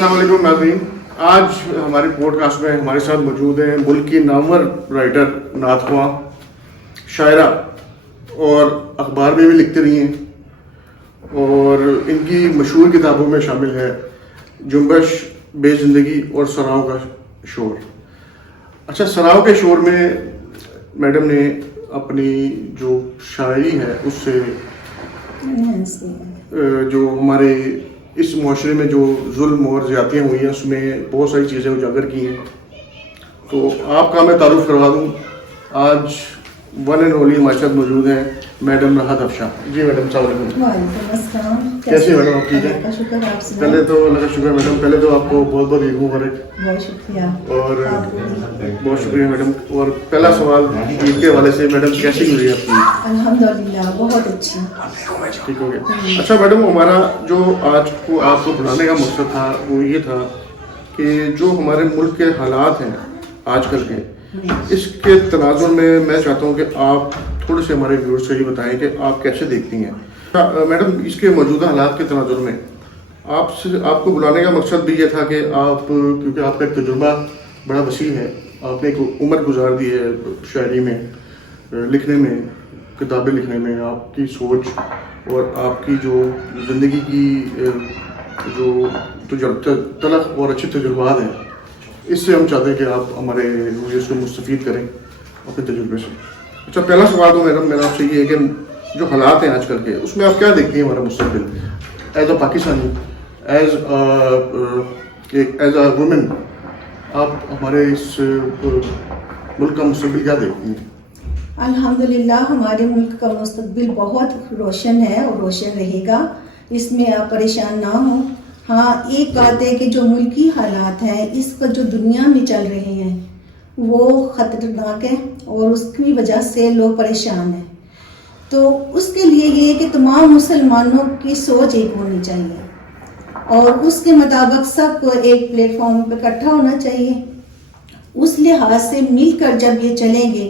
السلام علیکم ناظرین، آج ہماری پوڈ کاسٹ میں ہمارے ساتھ موجود ہیں ملک کی نامور رائٹر، نعت خواں، شاعرہ اور اخبار میں بھی لکھتے رہی ہیں، اور ان کی مشہور کتابوں میں شامل ہے جنبش، بے زندگی اور سراؤں کا شور۔ اچھا، سراؤں کے شور میں میڈم نے اپنی جو شاعری ہے اس سے جو ہمارے اس معاشرے میں جو ظلم اور زیادتیاں ہوئی ہیں اس میں بہت ساری چیزیں اجاگر کی ہیں۔ تو آپ کا میں تعارف کروا دوں، آج ون اینڈ اونلی ہمارے ساتھ موجود ہیں میڈم راحت افشاں۔ جی میڈم، السلام علیکم۔ وعلیکم السلام۔ کیسے میڈم؟ آپ ٹھیک ہیں؟ شکر، آپ سے پہلے تو اللہ کا شکر میڈم، پہلے تو آپ کو بہت بہت عید مبارک۔ بہت شکریہ اور بہت شکریہ میڈم۔ اور پہلا سوال عید کے حوالے سے، میڈم کیسی گزری آپ کی؟ الحمدللہ بہت اچھی۔ ٹھیک ہو گیا۔ اچھا میڈم، ہمارا جو آج کو آپ کو بلانے کا مقصد تھا وہ یہ تھا کہ جو ہمارے ملک کے حالات ہیں آج کل کے، اس کے تناظر میں چاہتا ہوں کہ آپ تھوڑے سے ہمارے ویورز سے یہ بتائیں کہ آپ کیسے دیکھتی ہیں میڈم اس کے موجودہ حالات کے تناظر میں۔ آپ کو بلانے کا مقصد بھی یہ تھا کہ آپ، کیونکہ آپ کا ایک تجربہ بڑا وسیع ہے، آپ نے ایک عمر گزار دی ہے شاعری میں، لکھنے میں، کتابیں لکھنے میں، آپ کی سوچ اور آپ کی جو زندگی کی جو تلخ اور اچھے تجربات ہیں، اس سے ہم چاہتے ہیں کہ آپ ہمارے ویورز کو مستفید کریں اپنے تجربے سے۔ اچھا، پہلا سوال تو میڈم میرا آپ سے یہ ہے کہ جو حالات ہیں آج کل کے، اس میں آپ کیا دیکھتی ہیں ہمارا مستقبل as a Pakistani, as a woman, آپ ہمارے اس ملک کا مستقبل کیا دیکھتی ہیں؟ الحمدللہ ہمارے ملک کا مستقبل بہت روشن ہے اور روشن رہے گا، اس میں آپ پریشان نہ ہوں۔ ہاں، ایک بات ہے کہ جو ملکی حالات ہیں، اس کا جو دنیا میں چل رہے ہیں وہ خطرناک ہے اور اس کی وجہ سے لوگ پریشان ہیں۔ تو اس کے لیے یہ ہے کہ تمام مسلمانوں کی سوچ ایک ہونی چاہیے اور اس کے مطابق سب کو ایک پلیٹ فارم پہ اکٹھا ہونا چاہیے۔ اس لحاظ سے مل کر جب یہ چلیں گے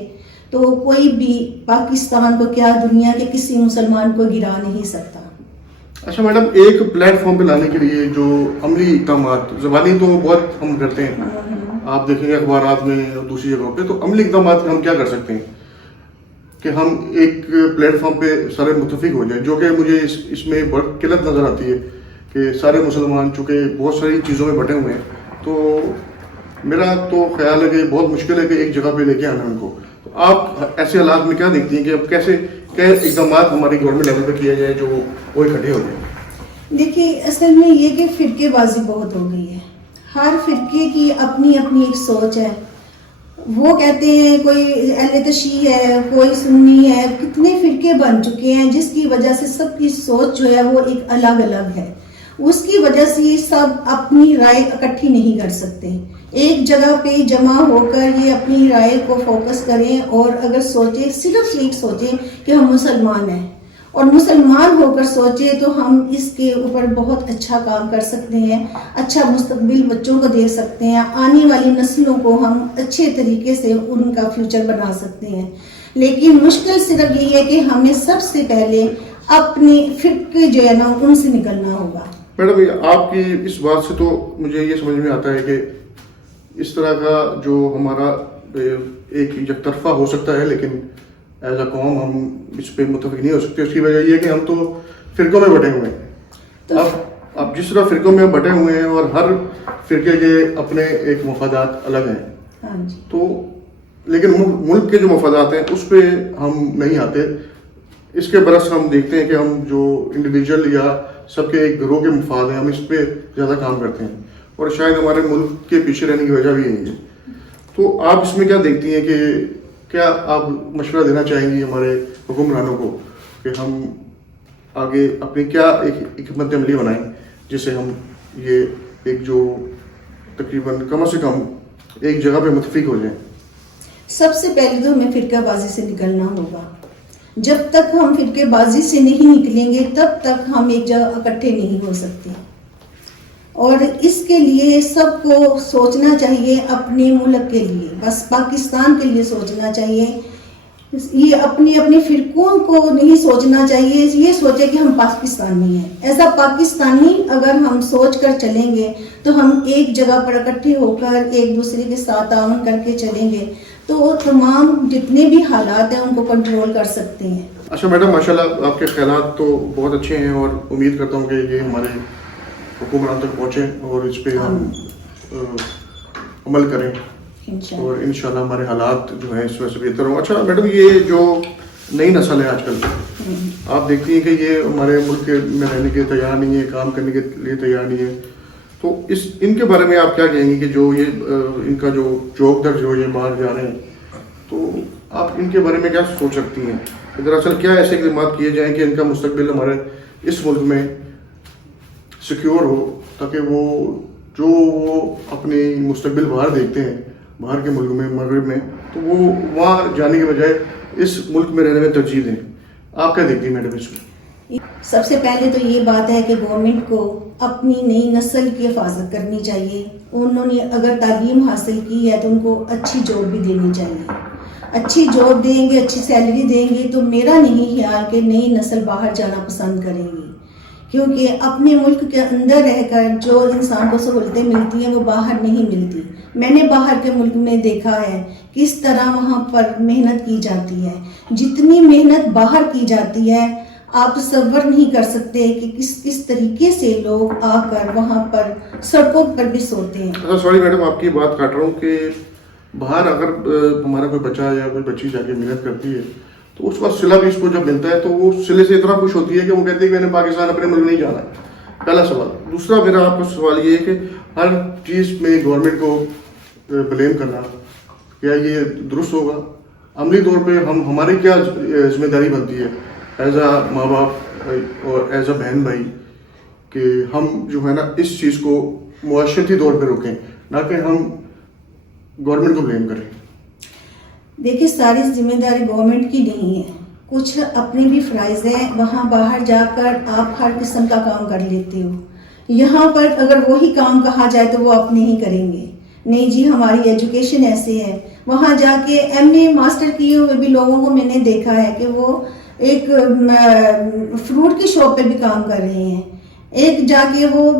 تو کوئی بھی پاکستان کو کیا، دنیا کے کسی مسلمان کو گرا نہیں سکتا۔ اچھا میڈم، ایک پلیٹ فارم پہ لانے کے لیے جو عملی اقدامات، زبانی تو بہت ہم کرتے ہیں، آپ دیکھیں گے اخبارات میں اور دوسری جگہوں پہ، تو عملی اقدامات ہم کیا کر سکتے ہیں کہ ہم ایک پلیٹ فارم پہ سارے متفق ہو جائیں؟ جو کہ مجھے اس میں بہت قلت نظر آتی ہے کہ سارے مسلمان چونکہ بہت ساری چیزوں میں بٹے ہوئے ہیں، تو میرا تو خیال ہے کہ بہت مشکل ہے کہ ایک جگہ پہ لے کے آنا ان کو۔ تو آپ ایسے حالات میں کیا دیکھتی ہیں کہ اب کیسے کیا اقدامات ہماری گورنمنٹ لیول پہ کیا جائے جو وہ اکٹھے ہو جائیں؟ دیکھیے، اصل میں یہ کہ فرقے بازی بہت ہو گئی ہے، ہر فرقے کی اپنی اپنی ایک سوچ ہے۔ وہ کہتے ہیں کوئی اہل تشیع ہے، کوئی سنی ہے، کتنے فرقے بن چکے ہیں جس کی وجہ سے سب کی سوچ جو ہے وہ ایک الگ الگ ہے۔ اس کی وجہ سے یہ سب اپنی رائے اکٹھی نہیں کر سکتے۔ ایک جگہ پہ جمع ہو کر یہ اپنی رائے کو فوکس کریں اور اگر سوچیں، صرف ایک سوچیں کہ ہم مسلمان ہیں، اور مسلمان ہو کر سوچیں تو ہم اس کے اوپر بہت اچھا کام کر سکتے ہیں، اچھا مستقبل بچوں کو دے سکتے ہیں، آنے والی نسلوں کو ہم اچھے طریقے سے ان کا فیوچر بنا سکتے ہیں۔ لیکن مشکل صرف یہی ہے کہ ہمیں سب سے پہلے اپنے فرقے جو ہے نا ان سے نکلنا ہوگا۔ میڈم، آپ کی اس بات سے تو مجھے یہ سمجھ میں آتا ہے کہ اس طرح کا جو ہمارا ایک یک طرفہ ہو سکتا ہے، لیکن ایز اے قوم ہم اس پہ متفق نہیں ہو سکتے۔ اس کی وجہ یہ ہے کہ ہم تو فرقوں میں بٹے ہوئے ہیں۔ اب جس طرح فرقوں میں بٹے ہوئے ہیں اور ہر فرقے کے اپنے ایک مفادات الگ ہیں، تو لیکن ملک کے جو مفادات ہیں اس پہ ہم نہیں آتے۔ اس کے برعکس ہم دیکھتے ہیں کہ ہم جو انڈیویجول یا سب کے ایک گروہ کے مفاد ہیں، ہم اس پہ زیادہ کام کرتے ہیں، اور شاید ہمارے ملک کے پیچھے رہنے کی وجہ بھی یہی ہے۔ تو آپ اس میں کیا دیکھتی ہیں کہ کیا آپ مشورہ دینا چاہیں گی ہمارے حکمرانوں کو کہ ہم آگے اپنی کیا ایک حکمت عملی بنائیں جس سے ہم یہ ایک جو تقریباً کم از کم ایک جگہ پہ متفق ہو جائیں؟ سب سے پہلے تو ہمیں فرقہ بازی سے نکلنا ہوگا۔ جب تک ہم فرقے بازی سے نہیں نکلیں گے تب تک ہم ایک جگہ اکٹھے نہیں ہو سکتے، اور اس کے لیے سب کو سوچنا چاہیے اپنے ملک کے لیے، بس پاکستان کے لیے سوچنا چاہیے یہ اپنی اپنی فرقوں کو نہیں سوچنا چاہیے، یہ سوچے کہ ہم پاکستانی ہیں. ایسا پاکستانی اگر ہم سوچ کر چلیں گے تو ہم ایک جگہ پر اکٹھے ہو کر ایک دوسرے کے ساتھ تعاون کر کے چلیں گے تو تمام جتنے بھی حالات ہیں ان کو کنٹرول کر سکتے ہیں. اچھا میڈم، ماشاءاللہ آپ کے خیالات تو بہت اچھے ہیں اور امید کرتا ہوں کہ یہ ہمارے حکمران تک پہنچے اور اس پہ ہم عمل کریں انشاءاللہ. اور انشاءاللہ ہمارے حالات جو ہیں اس وجہ سے بہتر ہوں. اچھا میڈم، یہ جو نئی نسل ہے آج کل، آپ دیکھتی ہیں کہ یہ ہمارے ملک میں رہنے کے تیار نہیں ہے، کام کرنے کے لیے تیار نہیں ہے، تو ان کے بارے میں آپ کیا کہیں گی کہ جو یہ ان کا جو جوک در جو یہ باہر جا رہے ہیں، تو آپ ان کے بارے میں کیا سوچ سکتی ہیں؟ دراصل کیا ایسے اقدامات کیے جائیں کہ ان کا مستقبل ہمارے اس ملک میں سیکیور ہو، تاکہ وہ اپنی مستقبل باہر دیکھتے ہیں باہر کے ملک میں، مغرب میں، تو وہ وہاں جانے کے بجائے اس ملک میں رہنے میں ترجیح دیں. آپ کیا دیکھتی ہیں میڈم اس میں؟ سب سے پہلے تو یہ بات ہے کہ گورنمنٹ کو اپنی نئی نسل کی حفاظت کرنی چاہیے. انہوں نے اگر تعلیم حاصل کی ہے تو ان کو اچھی جاب بھی دینی چاہیے. اچھی جاب دیں گے، اچھی سیلری دیں گے تو میرا نہیں خیال کہ نئی نسل باہر جانا پسند کرے گی، کیونکہ اپنے ملک کے اندر رہ کر جو انسان کو سہولتیں ملتی ہیں وہ باہر نہیں ملتی. میں نے باہر کے ملک میں دیکھا ہے کس طرح وہاں پر محنت کی جاتی ہے. جتنی محنت باہر کی جاتی ہے آپ تصور نہیں کر سکتے کہ کس طریقے سے لوگ آ کر وہاں پر سڑکوں پر بھی سوتے ہیں. سوری میڈم، آپ کی بات کاٹ رہا ہوں کہ باہر اگر ہمارا کوئی بچہ یا کوئی بچی جا کے محنت کرتی ہے تو اس کا صلہ بھی اس کو جب ملتا ہے تو وہ صلے سے اتنا خوش ہوتی ہے کہ وہ کہتی ہے کہ میں نے پاکستان اپنے ملک نہیں جانا. پہلا سوال. دوسرا میرا آپ کو سوال یہ ہے کہ ہر چیز میں گورنمنٹ کو بلیم کرنا کیا یہ درست ہوگا؟ عملی طور پہ ہماری کیا ذمہ داری بنتی ہے ایز اے ماں باپ اور ایز اے بہن بھائی کہ ہم جو ہے نا اس چیز کو معاشرتی طور پہ روکیں، نہ کہ ہم گورنمنٹ کو بلیم کریں؟ دیکھیے ساری ذمہ داری گورنمنٹ کی نہیں ہے، کچھ اپنے بھی فرائض ہیں. وہاں باہر جا کر آپ ہر قسم کا کام کر لیتے ہو، یہاں پر اگر وہی کام کہا جائے تو وہ آپ نہیں کریں گے. نہیں جی ہماری ایجوکیشن ایسے ہے. وہاں جا کے ایم اے ماسٹر کیے ہوئے بھی لوگوں کو میں نے دیکھا ہے کہ وہ ایک فروٹ کی شاپ پہ بھی کام کر رہے ہیں، ایک جا کے وہ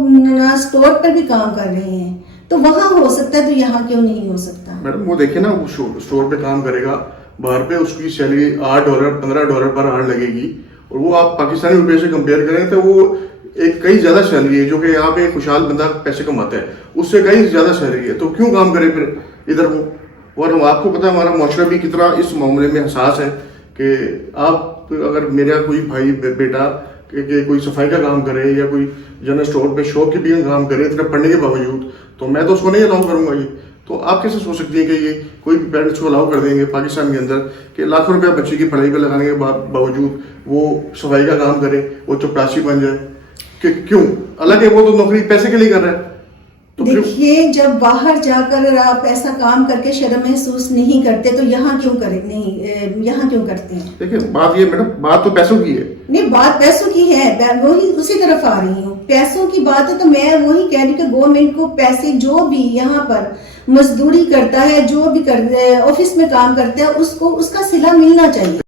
اسٹور پر بھی کام کر رہے ہیں. تو وہاں ہو سکتا ہے تو یہاں کیوں نہیں ہو سکتا؟ میڈم وہ دیکھیں نا، وہ اسٹور پہ کام کرے گا باہر پہ، اس کی سیلری $8 $15 پر آور لگے گی، اور وہ آپ پاکستانی روپے سے کمپیئر کریں تو وہ ایک کئی زیادہ سیلری ہے جو کہ یہاں پہ خوشحال بندہ پیسے کماتا ہے اس سے کئی زیادہ سیلری ہے. تو کیوں کام کرے پھر ادھر وہ؟ اور ہم آپ کو پتا ہے ہمارا معاشرہ بھی کتنا اس معاملے میں حساس ہے کہ آپ اگر میرا کوئی بھائی بیٹا کہ کوئی صفائی کا کام کرے یا کوئی جنرل اسٹور پہ شاپ کیپنگ کا کام کرے اتنا پڑھنے کے باوجود، تو میں تو اس کو نہیں الاؤ کروں گا. یہ تو آپ کیسے سوچ سکتی ہیں کہ یہ کوئی پیرنٹس کو الاؤ کر دیں گے پاکستان کے اندر کہ لاکھوں روپیہ بچے کی پڑھائی پہ لگانے کے باوجود وہ صفائی کا کام کرے، وہ چپراسی بن جائے؟ کہ کیوں؟ حالانکہ وہ تو نوکری پیسے کے لیے کر رہا ہے. دیکھیے جب باہر جا کر آپ ایسا کام کر کے شرم محسوس نہیں کرتے تو یہاں کیوں کرتے ہیں؟ دیکھیں بات یہ میڈم، بات تو پیسوں کی ہے. نہیں بات پیسوں کی ہے، وہی اسی طرف آ رہی ہوں. پیسوں کی بات ہے تو میں وہی کہہ رہی ہوں کہ گورنمنٹ کو پیسے جو بھی یہاں پر مزدوری کرتا ہے، جو بھی آفس میں کام کرتا ہے، اس کو اس کا صلہ ملنا چاہیے.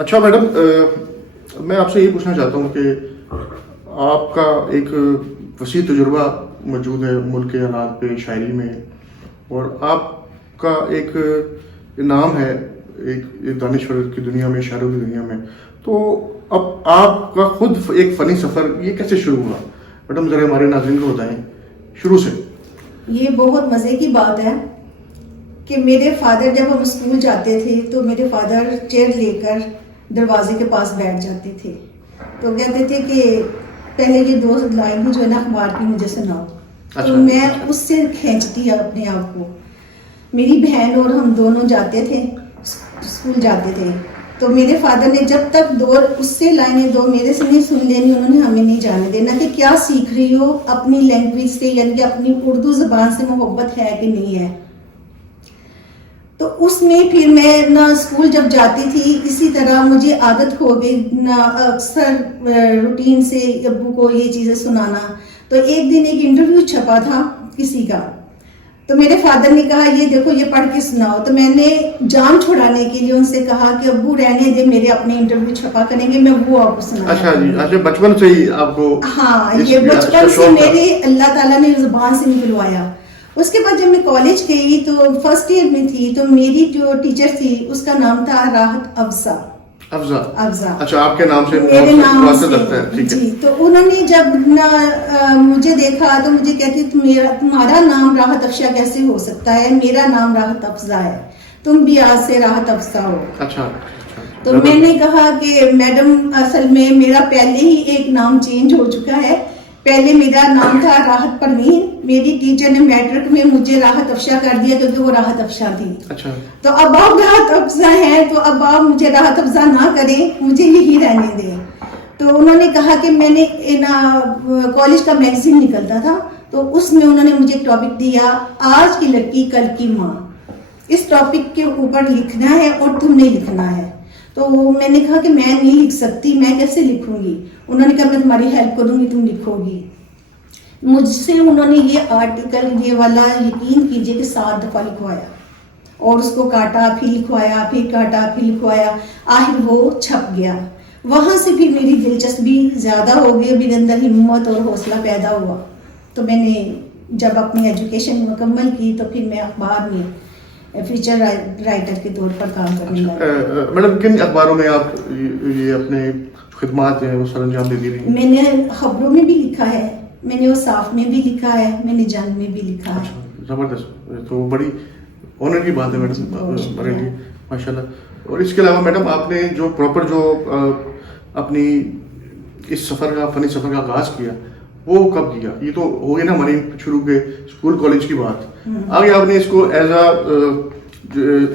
اچھا میڈم، میں آپ سے یہ پوچھنا چاہتا ہوں کہ آپ کا ایک وسیع تجربہ موجود ہے ملک کے حالات پہ شاعری میں, اور آپ کا ایک نام ہے ایک دانشور کی دنیا میں, شاعروں کی دنیا میں. تو اب آپ کا خود ایک فنی سفر یہ کیسے شروع ہوا میڈم, ذرا ہمارے ناظرین کو بتائیں شروع سے. یہ بہت مزے کی بات ہے کہ میرے فادر جب ہم اسکول جاتے تھے تو میرے فادر چیئر لے کر دروازے کے پاس بیٹھ جاتے تھے, تو کہتے تھے کہ پہلے یہ 2 لائن جو ہے نا اخبار کی مجھے سناؤ. تو میں اس سے کھینچتی اپنے آپ کو. میری بہن اور ہم دونوں جاتے تھے اسکول جاتے تھے, تو میرے فادر نے جب تک 2 اس سے لائنیں 2 میرے سے نہیں سن لینی, انہوں نے ہمیں نہیں جانے دینا کہ کیا سیکھ رہی ہو اپنی لینگویج سے, یعنی کہ اپنی اردو زبان سے محبت ہے کہ نہیں ہے. تو اس میں پھر میں نہ اسکول جب جاتی تھی اسی طرح مجھے عادت ہو گئی نہ اکثر روٹین سے ابو کو یہ چیزیں سنانا. تو ایک دن ایک انٹرویو چھپا تھا کسی کا, تو میرے فادر نے کہا یہ دیکھو یہ پڑھ کے سناؤ. تو میں نے جان چھڑانے کے لیے ان سے کہا کہ ابو رہنے دے, میرے اپنے انٹرویو چھپا کریں گے, میں وہ آپ کو سناؤں. اچھا جی, اچھا بچپن سے ہی آپ کو؟ ہاں, یہ بچپن سے میرے اللہ تعالیٰ نے زبان سے نکلوایا. اس کے بعد جب میں کالج گئی تو فرسٹ ایئر میں تھی, تو میری جو ٹیچر تھی اس کا نام تھا راحت افزا. افزا اچھا, آپ کے نام سے میرے نام لگتا ہے جی. تو انہوں نے جب مجھے دیکھا تو مجھے کہتی تمہارا نام راحت افشا کیسے ہو سکتا ہے, میرا نام راحت افزا ہے, تم بھی آج سے راحت افزا ہو. اچھا. تو میں نے کہا کہ میڈم اصل میں میرا پہلے ہی ایک نام چینج ہو چکا ہے. پہلے میرا نام تھا راحت پروین, میری ٹیچر نے میٹرک میں مجھے راحت افشا کر دیا کیونکہ وہ راحت افشا تھی. اچھا. تو اب آپ راحت افزا ہیں, تو اب آپ مجھے راحت افزا نہ کریں, مجھے یہی رہنے دیں. تو انہوں نے کہا کہ میں نے کالج کا میگزین نکلتا تھا, تو اس میں انہوں نے مجھے ایک ٹاپک دیا, آج کی لڑکی کل کی ماں. اس ٹاپک کے اوپر لکھنا ہے اور تم نے لکھنا ہے. تو میں نے کہا کہ میں نہیں لکھ سکتی, میں کیسے لکھوں گی. انہوں نے کہا میں تمہاری ہیلپ کروں گی, تم لکھو گی. مجھ سے انہوں نے یہ آرٹیکل یہ والا یقین کیجئے کہ 7 دفعہ لکھوایا, اور اس کو کاٹا پھر لکھوایا, پھر کاٹا پھر لکھوایا, آخر وہ چھپ گیا. وہاں سے پھر میری دلچسپی زیادہ ہو گئی, میرے اندر ہمت اور حوصلہ پیدا ہوا. تو میں نے جب اپنی ایجوکیشن مکمل کی تو پھر میں اخبار میں فیچر رائٹر کے طور پر کام کرنے لگا. میڈم کن اخباروں میں آپ یہ اپنے خدمات ہیں وہ سر انجام دیتی رہی؟ میں نے خبروں میں بھی لکھا ہے, میں نے وہ صاف میں بھی لکھا ہے, میں نے جنگ میں بھی لکھا ہے. زبردست, تو بڑی آنر کی بات ہے میڈم ہمارے لیے ماشاء اللہ. اور اس کے علاوہ میڈم آپ نے جو پراپر جو اپنی اس سفر کا فنی سفر کا آغاز کیا وہ کب کیا؟ یہ تو ہو گیا نا ہماری شروع کے اسکول کالج کی بات. آگے آپ نے اس کو ایز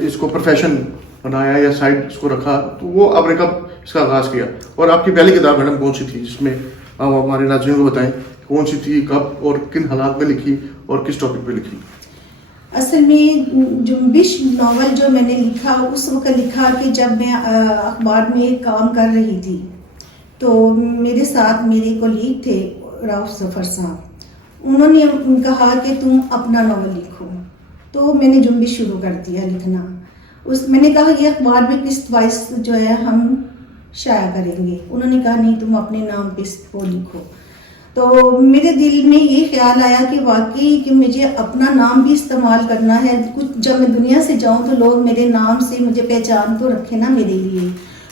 اس کو پروفیشن بنایا یا سائڈ اس کو رکھا, تو وہ آپ نے کب اس کا آغاز کیا؟ اور آپ کی پہلی کتاب میڈم کون سی تھی جس میں آپ ہمارے ناظرین کو بتائیں کون سی تھی, کب اور کن حالات میں لکھی اور کس ٹاپک پہ لکھی؟ اصل میں جنبش ناول جو میں نے لکھا اس وقت لکھا کہ جب میں اخبار میں کام کر رہی تھی, تو میرے ساتھ میرے کولیگ تھے راؤف ظفر صاحب, انہوں نے کہا کہ تم اپنا ناول لکھو. تو میں نے جنبش شروع کر دیا لکھنا. میں نے کہا یہ اخبار میں قسط وائز جو ہے ہم شائع کریں گے. انہوں نے کہا نہیں تم اپنے نام پہ وہ لکھو. تو میرے دل میں یہ خیال آیا کہ واقعی کہ مجھے اپنا نام بھی استعمال کرنا ہے. کچھ جب میں دنیا سے جاؤں تو لوگ میرے نام سے مجھے پہچان تو رکھے نا میرے لیے.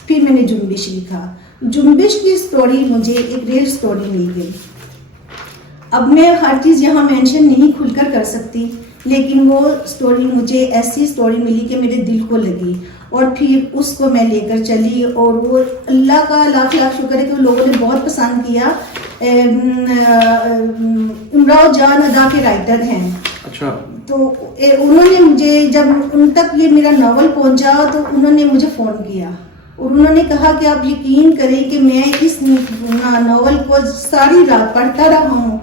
پھر میں نے جنبش لکھا. جنبش کی سٹوری مجھے ایک ریئل سٹوری مل گئی. اب میں ہر چیز یہاں مینشن نہیں کھل کر سکتی, لیکن وہ سٹوری مجھے ایسی سٹوری ملی کہ میرے دل کو لگی, اور پھر اس کو میں لے کر چلی, اور وہ اللہ کا لاکھ لاکھ شکر ہے کہ لوگوں نے بہت پسند کیا. امراؤ جان ادا کے رائٹر ہیں. اچھا. تو انہوں نے مجھے جب ان تک یہ میرا ناول پہنچا تو انہوں نے مجھے فون کیا, اور انہوں نے کہا کہ آپ یقین کریں کہ میں اس ناول کو ساری رات پڑھتا رہا ہوں,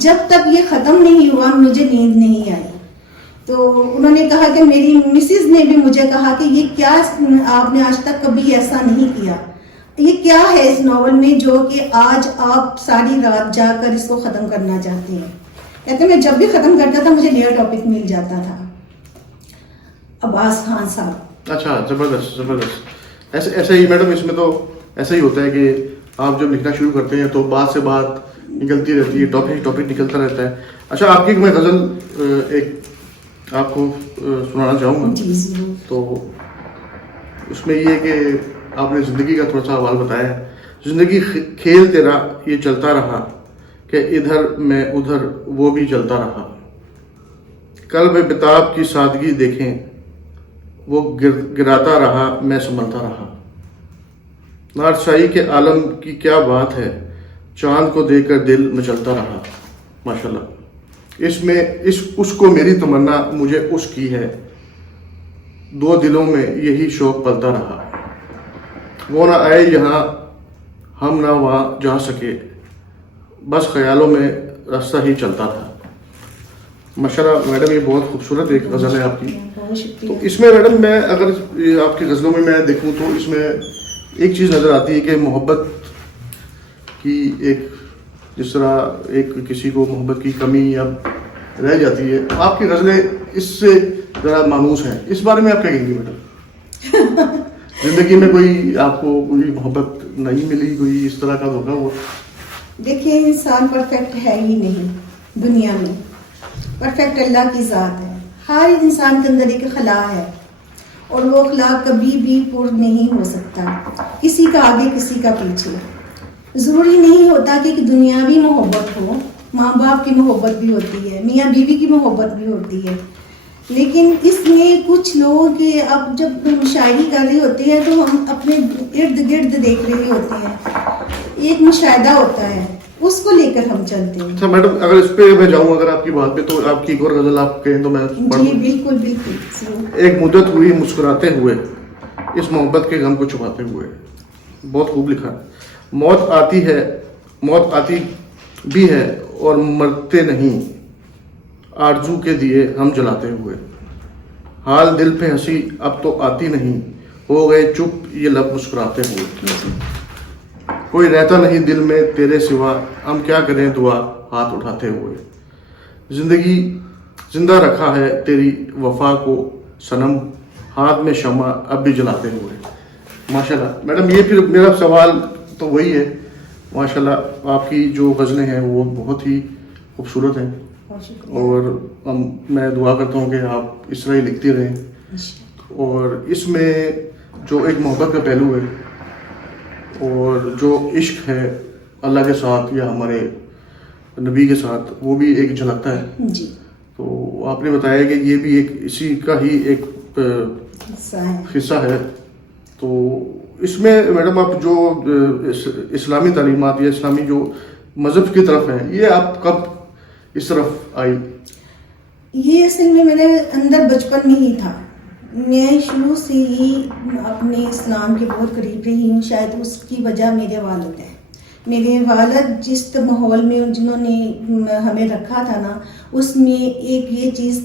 جب تک یہ ختم نہیں ہوا مجھے نیند نہیں آئی. تو انہوں نے کہا کہ میری مسز نے بھی مجھے کہا کہ یہ کیا آپ نے آج تک کبھی ایسا نہیں کیا, یہ کیا ہے اس ناول میں جو کہ آج آپ ساری رات جا کر اس کو ختم کرنا چاہتے ہیں. کہتے میں جب بھی ختم کرتا تھا مجھے نیا ٹاپک مل جاتا تھا. عباس خان صاحب. اچھا, زبردست زبردست. ایسے ہی میڈم اس میں تو ایسا ہی ہوتا ہے کہ آپ جب لکھنا شروع کرتے ہیں تو بات سے بات نکلتی رہتی ہے, ٹاپک نکلتا رہتا ہے. اچھا, آپ کی میں غزل ایک آپ کو سنانا چاہوں گا. جی ضرور. تو اس میں یہ ہے کہ آپ نے زندگی کا تھوڑا سا حوال بتایا ہے. زندگی کھیل تیرا یہ چلتا رہا کہ ادھر میں ادھر وہ بھی چلتا رہا. قلب بتاب کی سادگی دیکھیں وہ گراتا رہا میں سنبھلتا رہا. نارسائی کے عالم کی کیا بات ہے, چاند کو دیکھ کر دل مچلتا رہا. ماشاءاللہ. اس میں اس کو میری تمنا مجھے اس کی ہے, دو دلوں میں یہی شوق پلتا رہا. وہ نہ آئے یہاں ہم نہ وہاں جا سکے, بس خیالوں میں راستہ ہی چلتا رہا. ماشاءاللہ میڈم, یہ بہت خوبصورت ایک غزل ہے آپ کی. بہت شکریہ. تو اس میں میڈم میں اگر آپ کی غزلوں میں دیکھوں تو اس میں ایک چیز نظر آتی ہے کہ محبت کی ایک, جس طرح ایک کسی کو محبت کی کمی یا رہ جاتی ہے, آپ کی غزلیں اس سے ذرا مانوس ہیں. اس بارے میں آپ کیا کہیں گے میڈم؟ زندگی میں کوئی آپ کو کوئی محبت نہیں ملی, کوئی اس طرح کا دھوکا ہوا؟ دیکھیں, انسان پرفیکٹ ہے ہی نہیں دنیا میں. پرفیکٹ اللہ کی ذات ہے. ہر انسان کے اندر ایک خلا ہے اور وہ خلا کبھی بھی پر نہیں ہو سکتا, کسی کا آگے کسی کا پیچھے. ضروری نہیں ہوتا کہ دنیاوی محبت ہو, ماں باپ کی محبت بھی ہوتی ہے, میاں بیوی کی محبت بھی ہوتی ہے. لیکن اس میں کچھ لوگ کہ اب جب ہم شاعری کر رہے ہوتے ہیں تو ہم اپنے ارد گرد دیکھ رہے ہوتے ہیں, ایک مشاہدہ ہوتا ہے, اس کو لے کر ہم چلتے ہیں. اچھا میڈم, اگر اس پہ میں جاؤں اگر آپ کی بات پہ, تو آپ کی ایک اور غزل آپ کہیں تو میں جی بالکل بالکل. ایک مدت ہوئی مسکراتے ہوئے اس محبت کے غم کو چھپاتے ہوئے. بہت خوب لکھا. موت آتی ہے, موت آتی بھی ہے اور مرتے نہیں, آرزو کے دیے ہم جلاتے ہوئے. حال دل پہ ہنسی اب تو آتی نہیں, ہو گئے چپ یہ لب مسکراتے ہوئے. کوئی رہتا نہیں دل میں تیرے سوا, ہم کیا کریں دعا ہاتھ اٹھاتے ہوئے. زندگی زندہ رکھا ہے تیری وفا کو صنم, ہاتھ میں شمع اب بھی جلاتے ہوئے. ماشاءاللہ میڈم, یہ پھر میرا سوال تو وہی ہے. ماشاءاللہ آپ کی جو غزلیں ہیں وہ بہت ہی خوبصورت ہیں, اور میں دعا کرتا ہوں کہ آپ اس طرح ہی لکھتی رہیں. اور اس میں جو ایک محبت کا پہلو ہے اور جو عشق ہے اللہ کے ساتھ یا ہمارے نبی کے ساتھ, وہ بھی ایک جھلکتا ہے. جی. تو آپ نے بتایا کہ یہ بھی ایک اسی کا ہی ایک حصہ ہے. تو اس میں میڈم آپ جو اسلامی تعلیمات یا اسلامی جو مذہب کی طرف ہیں, یہ آپ کب اس طرف آئی؟ یہ اصل میں میرے اندر بچپن میں ہی تھا. میں شروع سے ہی اپنے اسلام کے بہت قریب رہی ہوں. شاید اس کی وجہ میرے والد ہیں. میرے والد جس ماحول میں جنہوں نے ہمیں رکھا تھا نا, اس میں ایک یہ چیز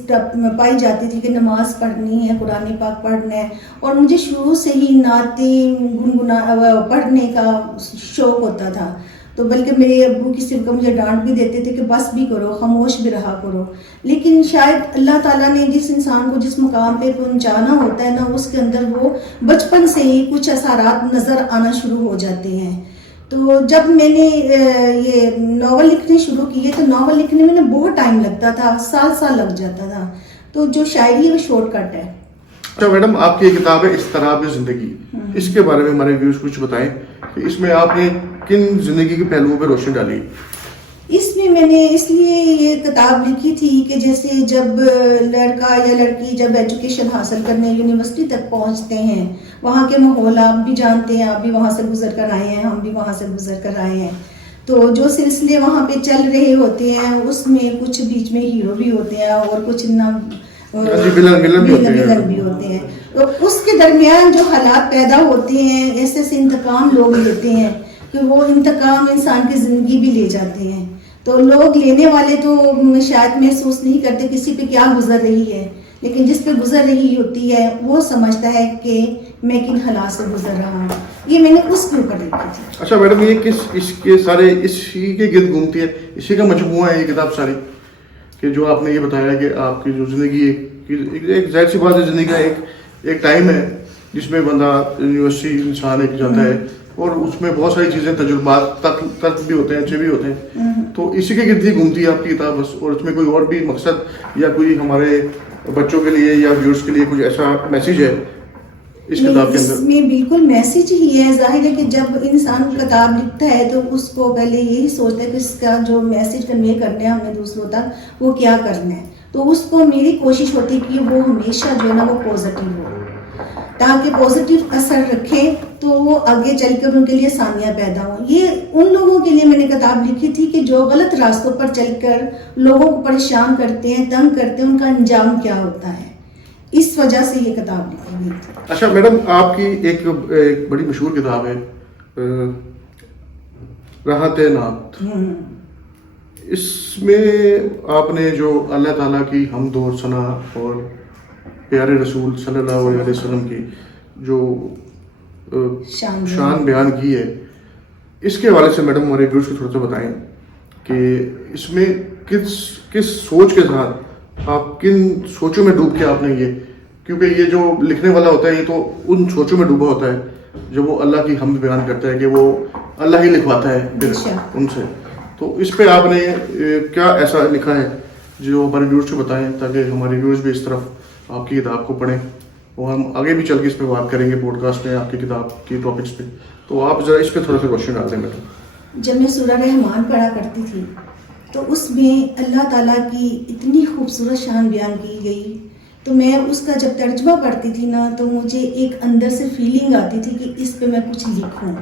پائی جاتی تھی کہ نماز پڑھنی ہے, قرآن پاک پڑھنا ہے. اور مجھے شروع سے ہی نعتیں گنگنا پڑھنے کا شوق ہوتا تھا. تو بلکہ میرے ابو کی صرف مجھے ڈانٹ بھی دیتے تھے کہ بس بھی کرو, خاموش بھی رہا کرو. لیکن شاید اللہ تعالیٰ نے جس انسان کو جس مقام پہ پہنچانا ہوتا ہے نا, اس کے اندر وہ بچپن سے ہی کچھ اثرات نظر آنا شروع ہو جاتے ہیں. تو جب میں نے یہ ناول لکھنے شروع کیے تو ناول لکھنے میں بہت ٹائم لگتا تھا, سال لگ جاتا تھا. تو جو شاعری ہے وہ شارٹ کٹ ہے. اچھا میڈم, آپ کی یہ کتاب ہے اضطراب زندگی, اس کے بارے میں ہمارے ویوز کچھ بتائیں کہ اس میں آپ نے کن زندگی کے پہلوؤں پہ روشنی ڈالی؟ اس میں نے اس لیے یہ کتاب لکھی تھی کہ جیسے جب لڑکا یا لڑکی جب ایجوکیشن حاصل کرنے یونیورسٹی تک پہنچتے ہیں, وہاں کے ماحول آپ بھی جانتے ہیں, آپ بھی وہاں سے گزر کر آئے ہیں, ہم بھی وہاں سے گزر کر آئے ہیں. تو جو سلسلے وہاں پہ چل رہے ہوتے ہیں اس میں کچھ بیچ میں ہیرو بھی ہوتے ہیں اور کچھ ویلن بھی ہوتے ہیں. تو اس کے درمیان جو حالات پیدا ہوتے ہیں, ایسے انتقام لوگ لیتے ہیں کہ وہ انتقام انسان کی زندگی بھی لے جاتے ہیں. تو لوگ لینے والے تو شاید محسوس نہیں کرتے کسی پہ کیا گزر رہی ہے, لیکن جس پہ گزر رہی ہوتی ہے وہ سمجھتا ہے کہ میں کن حالات سے گزر رہا ہوں. یہ میں نے اس کے اوپر لکھی تھی. اچھا میڈم, یہ اس کے سارے اسی کے گرد گھومتی ہے, اسی کا مجموعہ ہے یہ کتاب ساری, کہ جو آپ نے یہ بتایا کہ آپ کی جو زندگی ایک ظاہر سی بات ہے, زندگی کا ایک ٹائم ہے جس میں بندہ یونیورسٹی انسان ایک جاتا ہے, اور اس میں بہت ساری چیزیں تجربات تک بھی ہوتے ہیں، اچھے بھی ہوتے ہیں. تو اسی کے گرد ہی گھومتی ہے آپ کی کتاب بس، اور اس میں کوئی اور بھی مقصد یا کوئی ہمارے بچوں کے لیے یا ویورز کے لیے کچھ ایسا میسیج ہے اس کتاب کے اس اندر؟ میں بالکل میسیج ہی ہے. ظاہر ہے کہ جب انسان کتاب لکھتا ہے تو اس کو پہلے یہی سوچتا ہے کہ اس کا جو میسیج کنوے کرنا ہے ہمیں دوسروں تک وہ کیا کرنا ہے. تو اس کو میری کوشش ہوتی ہے کہ وہ ہمیشہ جو ہے نا وہ پازیٹیو ہو، تاکہ پازیٹیو اثر رکھے تو وہ آگے چل کر ان کے لیے آسانیاں پیدا ہوں. یہ ان لوگوں کے لیے میں نے کتاب لکھی تھی کہ جو غلط راستوں پر چل کر لوگوں کو پریشان کرتے ہیں، تنگ کرتے ہیں، ان کا انجام کیا ہوتا ہے. اس وجہ سے یہ کتاب لکھی گئی تھی. اچھا میڈم، آپ کی ایک بڑی مشہور کتاب ہے راحت نعت. اس میں آپ نے جو اللہ تعالیٰ کی حمد و ثنا اور پیارے رسول صلی اللہ علیہ وسلم کی جو شان بیان کی ہے، اس کے حوالے سے میڈم ہمارے ویورز کو تھوڑا سا بتائیں کہ اس میں کس سوچ کے ساتھ آپ کن سوچوں میں ڈوب کے آپ نے یہ، کیونکہ یہ جو لکھنے والا ہوتا ہے یہ تو ان سوچوں میں ڈوبا ہوتا ہے جب وہ اللہ کی حمد بیان کرتا ہے کہ وہ اللہ ہی لکھواتا ہے ان سے. تو اس پہ آپ نے کیا ایسا لکھا ہے جو ہمارے ویورز کو بتائیں تاکہ ہمارے ویورز بھی اس طرف آپ کی کتاب کو پڑھیں، اور ہم آگے بھی چل کے اس پہ بات کریں گے پوڈ کاسٹ میں آپ کی کتاب کی ٹاپکس پہ. تو آپ ذرا اس پہ تھوڑا سا کوشچن ڈال دیں میڈم. جب میں سورہ رحمان پڑھا کرتی تھی تو اس میں اللہ تعالیٰ کی اتنی خوبصورت شان بیان کی گئی، تو میں اس کا جب ترجمہ پڑھتی تھی نا تو مجھے ایک اندر سے فیلنگ آتی تھی کہ اس پہ میں کچھ لکھوں،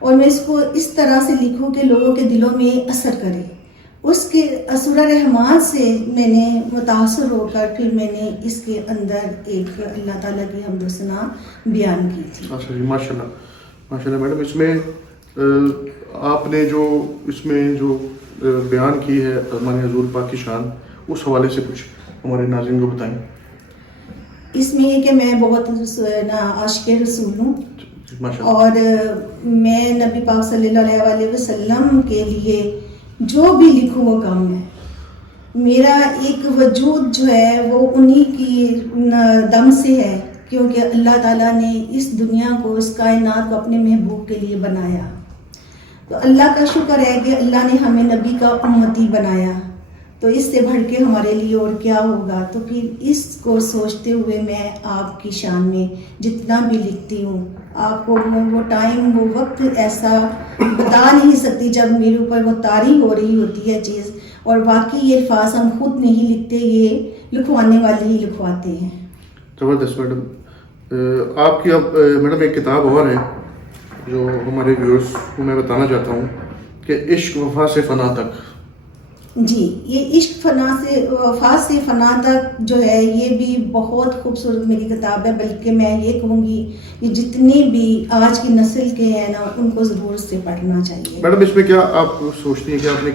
اور میں اس کو اس طرح سے لکھوں کہ لوگوں کے دلوں میں اثر کرے. اس کے سورہ رحمان سے میں نے متاثر ہو کر پھر میں نے اس کے اندر ایک اللہ تعالیٰ کی حمد و ثنا بیان کی تھی. اچھا جی، ماشاء اللہ میڈم. اس میں آپ نے جو اس میں جو بیان کی ہے ہمارے حضور پاک کی شان، اس حوالے سے کچھ ہمارے ناظرین کو بتائیں. اس میں یہ کہ میں بہت عاشق رسول ہوں، اور میں نبی پاک صلی اللہ علیہ وسلم کے لیے جو بھی لکھوں وہ کم ہے. میرا ایک وجود جو ہے وہ انہی کی دم سے ہے، کیونکہ اللہ تعالیٰ نے اس دنیا کو، اس کائنات کو اپنے محبوب کے لیے بنایا. تو اللہ کا شکر ہے کہ اللہ نے ہمیں نبی کا امتی بنایا، تو اس سے بڑھ کے ہمارے لیے اور کیا ہوگا. تو پھر اس کو سوچتے ہوئے میں آپ کی شان میں جتنا بھی لکھتی ہوں، آپ کو وہ ٹائم، وہ وقت ایسا بتا نہیں سکتی جب میرے اوپر وہ طاری ہو رہی ہوتی ہے چیز. اور واقعی یہ الفاظ ہم خود نہیں لکھتے، یہ لکھوانے والے ہی لکھواتے ہیں. زبردست میڈم. آپ کی اب میڈم ایک کتاب اور ہے جو ہمارے ویورز کو میں بتانا چاہتا ہوں کہ عشق وفا سے فنا تک. جی، یہ عشق وفا سے فنا تک جو ہے یہ بھی بہت خوبصورت میری کتاب ہے. بلکہ میں یہ کہوں گی کہ جتنے بھی آج کی نسل کے ہیں نا ان کو ضرور سے پڑھنا چاہیے. میڈم اس میں کیا آپ سوچتی ہیں کہ آپ نے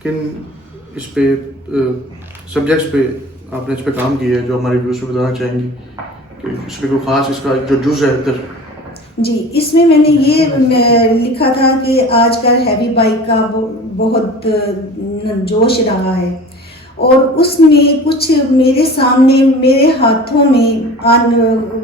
کن اس پہ سبجیکٹس پہ آپ نے اس پہ کام کیا ہے جو ہمارے ویورز کو بتانا چاہیں گی کہ اس پہ کوئی خاص اس کا جو جز ہے ادھر؟ جی، اس میں نے یہ لکھا تھا کہ آج کل ہیوی بائک کا بہت جوش رہا ہے، اور اس میں کچھ میرے سامنے میرے ہاتھوں میں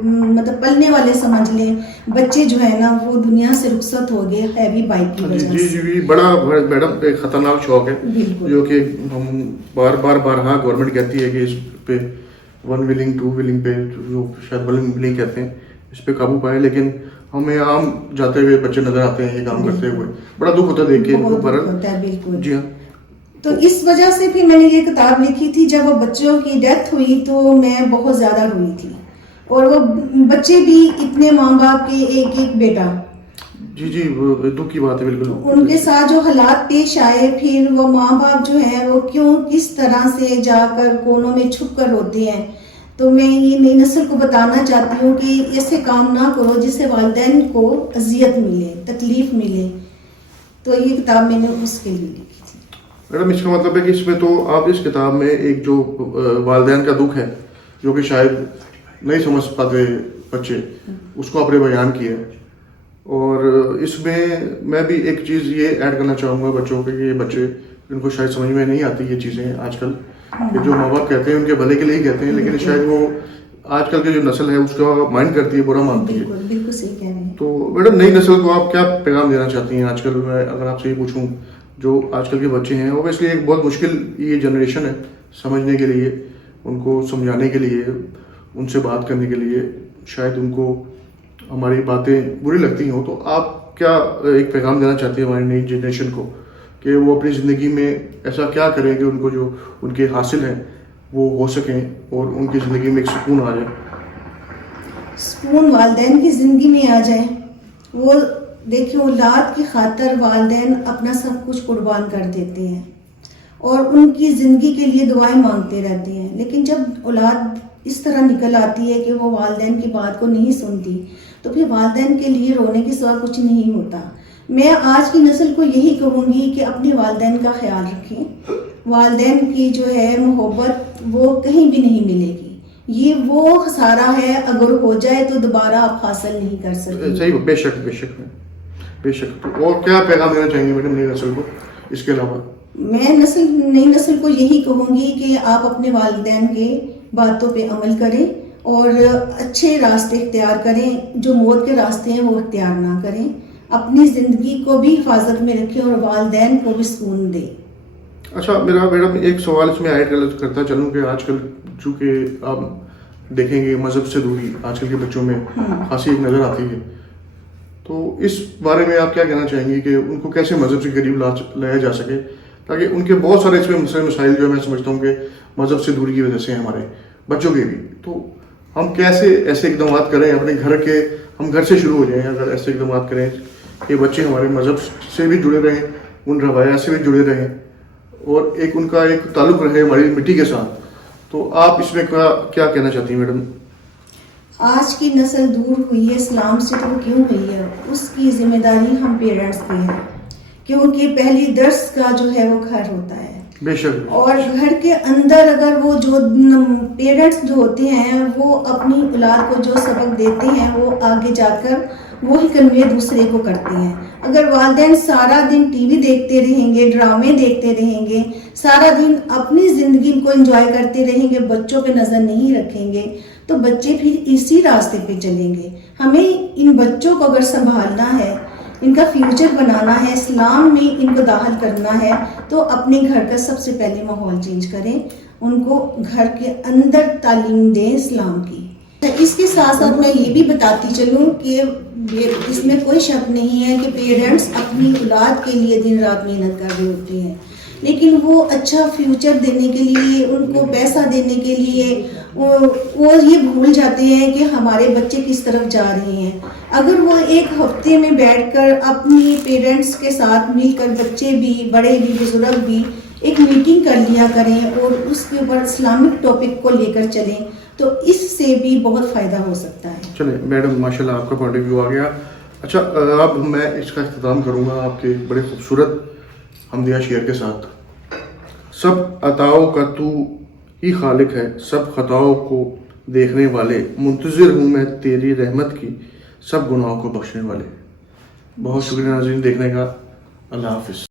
مطلب پلنے والے سمجھ لیں بچے جو ہے نا وہ دنیا سے رخصت ہو گئے ہیوی بائک کی وجہ سے. جی، بڑا میڈم ایک خطرناک شوق ہے جو کہ ہم بارہا گورنمنٹ کہتی ہے کہ اس پہ 1 ویلنگ 2 ویلنگ پہ جو شاید 1 ویلنگ کہتے ہیں اس پہ قابو پائے، لیکن ہمیں عام جاتے ہوئے بچے نظر آتے ہیں یہ کام کرتے ہوئے. بڑا دکھ ہوتا ہے دیکھ کے. بالکل. جی ہاں. تو اس وجہ سے پھر میں نے یہ کتاب لکھی تھی. جب وہ بچوں کی ڈیتھ ہوئی تو میں بہت زیادہ روئی تھی، اور وہ بچے بھی اتنے ماں باپ کے ایک بیٹا. جی دکھ کی بات ہے بالکل. ان کے ساتھ جو حالات پیش آئے، پھر وہ ماں باپ جو ہیں وہ کس طرح سے جا کر کونوں میں چھپ کر روتے ہیں. تو میں یہ نئی نسل کو بتانا چاہتی ہوں کہ ایسے کام نہ کرو جس سے والدین کو اذیت ملے، تکلیف ملے. تو یہ کتاب میں نے اس کے لیے لکھی تھی. میڈم اس کا مطلب ہے کہ اس میں تو آپ اس کتاب میں ایک جو والدین کا دکھ ہے جو کہ شاید نہیں سمجھ پاتے بچے، اس کو آپ نے بیان کیا ہے. اور اس میں بھی ایک چیز یہ ایڈ کرنا چاہوں گا بچوں کے، یہ بچے ان کو شاید سمجھ میں نہیں آتی یہ چیزیں آج کل، کہ جو ماں باپ کہتے ہیں ان کے بھلے کے لیے ہی کہتے ہیں، لیکن شاید وہ آج کل کی جو نسل ہے اس کا مائنڈ کرتی ہے، برا مانتی ہے. بالکل صحیح کہہ رہے ہیں. تو میڈم نئی نسل کو آپ کیا پیغام دینا چاہتی ہیں؟ آج کل میں اگر آپ سے یہ پوچھوں، جو آج کل کے بچے ہیں اوبیسلی ایک بہت مشکل یہ جنریشن ہے سمجھنے کے لیے، ان کو سمجھانے کے لیے، ان سے بات کرنے کے لیے شاید ان کو ہماری باتیں بری لگتی ہوں، تو آپ کیا ایک پیغام دینا چاہتی ہیں ہماری نئی جنریشن کو کہ وہ اپنی زندگی میں ایسا کیا کریں کہ ان کو جو ان کے حاصل ہیں وہ ہو سکیں اور ان کی زندگی میں ایک سکون آ جائے؟ سکون والدین کی زندگی میں آ جائے. وہ دیکھیں اولاد کی خاطر والدین اپنا سب کچھ قربان کر دیتے ہیں اور ان کی زندگی کے لیے دعائیں مانگتے رہتے ہیں، لیکن جب اولاد اس طرح نکل آتی ہے کہ وہ والدین کی بات کو نہیں سنتی تو پھر والدین کے لیے رونے کے سوا کچھ نہیں ہوتا. میں آج کی نسل کو یہی کہوں گی کہ اپنے والدین کا خیال رکھیں. والدین کی جو ہے محبت وہ کہیں بھی نہیں ملے گی. یہ وہ خسارہ ہے، اگر ہو جائے تو دوبارہ آپ حاصل نہیں کر سکتے. صحیح، بے شک بے شک بے شک. تو اور کیا پیغام دینا چاہیں گے میڈم نئی نسل کو اس کے علاوہ؟ میں نئی نسل کو یہی کہوں گی کہ آپ اپنے والدین کے باتوں پہ عمل کریں اور اچھے راستے اختیار کریں. جو موت کے راستے ہیں وہ اختیار نہ کریں. اپنی زندگی کو بھی حفاظت میں رکھیں اور والدین کو بھی سکون دیں. اچھا میرا میڈم ایک سوال اس میں ایڈ کرتا چلوں کہ آج کل چونکہ آپ دیکھیں گے مذہب سے دوری آج کل کے بچوں میں خاصی ایک نظر آتی ہے، تو اس بارے میں آپ کیا کہنا چاہیں گے کہ ان کو کیسے مذہب سے قریب لایا جا سکے، تاکہ ان کے بہت سارے اس میں مسائل جو میں سمجھتا ہوں کہ مذہب سے دوری کی وجہ سے ہمارے بچوں کے بھی، تو ہم کیسے ایسے اقدامات کریں اپنے ہم گھر سے شروع ہو جائیں. اگر ایسے اقدامات کریں کہ بچے ہمارے مذہب سے بھی جڑے رہیں، ان روایات سے بھی جڑے رہیں اور ایک ان کا ایک تعلق رہے ہماری مٹی کے ساتھ، تو آپ اس میں کیا کہنا چاہتی ہیں میڈم؟ آج کی نسل دور ہوئی ہے اسلام سے، تو کیوں ہوئی ہے؟ اس کی ذمہ داری ہم پیرنٹس کی ہے، کیونکہ پہلی درس کا جو ہے وہ گھر ہوتا ہے. بے شک. اور گھر کے اندر اگر وہ جو پیرنٹس جو ہوتے ہیں وہ اپنی اولاد کو جو سبق دیتے ہیں وہ آگے جا کر وہی کنوے دوسرے کو کرتے ہیں. اگر والدین سارا دن ٹی وی دیکھتے رہیں گے، ڈرامے دیکھتے رہیں گے، سارا دن اپنی زندگی کو انجوائے کرتے رہیں گے، بچوں پہ نظر نہیں رکھیں گے تو بچے پھر اسی راستے پہ چلیں گے. ہمیں ان بچوں کو اگر سنبھالنا ہے، ان کا فیوچر بنانا ہے، اسلام میں ان کو داخل کرنا ہے، تو اپنے گھر کا سب سے پہلے ماحول چینج کریں. ان کو گھر کے اندر تعلیم دیں اسلام کی. اس کے ساتھ ساتھ میں یہ بھی بتاتی چلوں کہ اس میں کوئی شک نہیں ہے کہ پیرنٹس اپنی اولاد کے لیے دن رات محنت کر رہے ہوتے ہیں، لیکن وہ اچھا فیوچر دینے کے لیے، ان کو پیسہ دینے کے لیے وہ یہ بھول جاتے ہیں کہ ہمارے بچے کس طرف جا رہے ہیں. اگر وہ ایک ہفتے میں بیٹھ کر اپنی پیرنٹس کے ساتھ مل کر بچے بھی، بڑے بھی، بزرگ بھی ایک میٹنگ کر لیا کریں اور اس کے اوپر اسلامک ٹاپک کو لے کر چلیں تو اس سے بھی بہت فائدہ ہو سکتا ہے. چلیں میڈم ماشاءاللہ آپ کا پوائنٹ آف ویو آ گیا. اچھا اب میں اس کا اختتام کروں گا آپ کے بڑے خوبصورت حمدیہ شعر کے ساتھ. سب عطاؤں کا تو ہی خالق ہے، سب خطاؤں کو دیکھنے والے، منتظر ہوں میں تیری رحمت کی، سب گناہوں کو بخشنے والے. بہت شکریہ ناظرین دیکھنے کا. اللہ حافظ.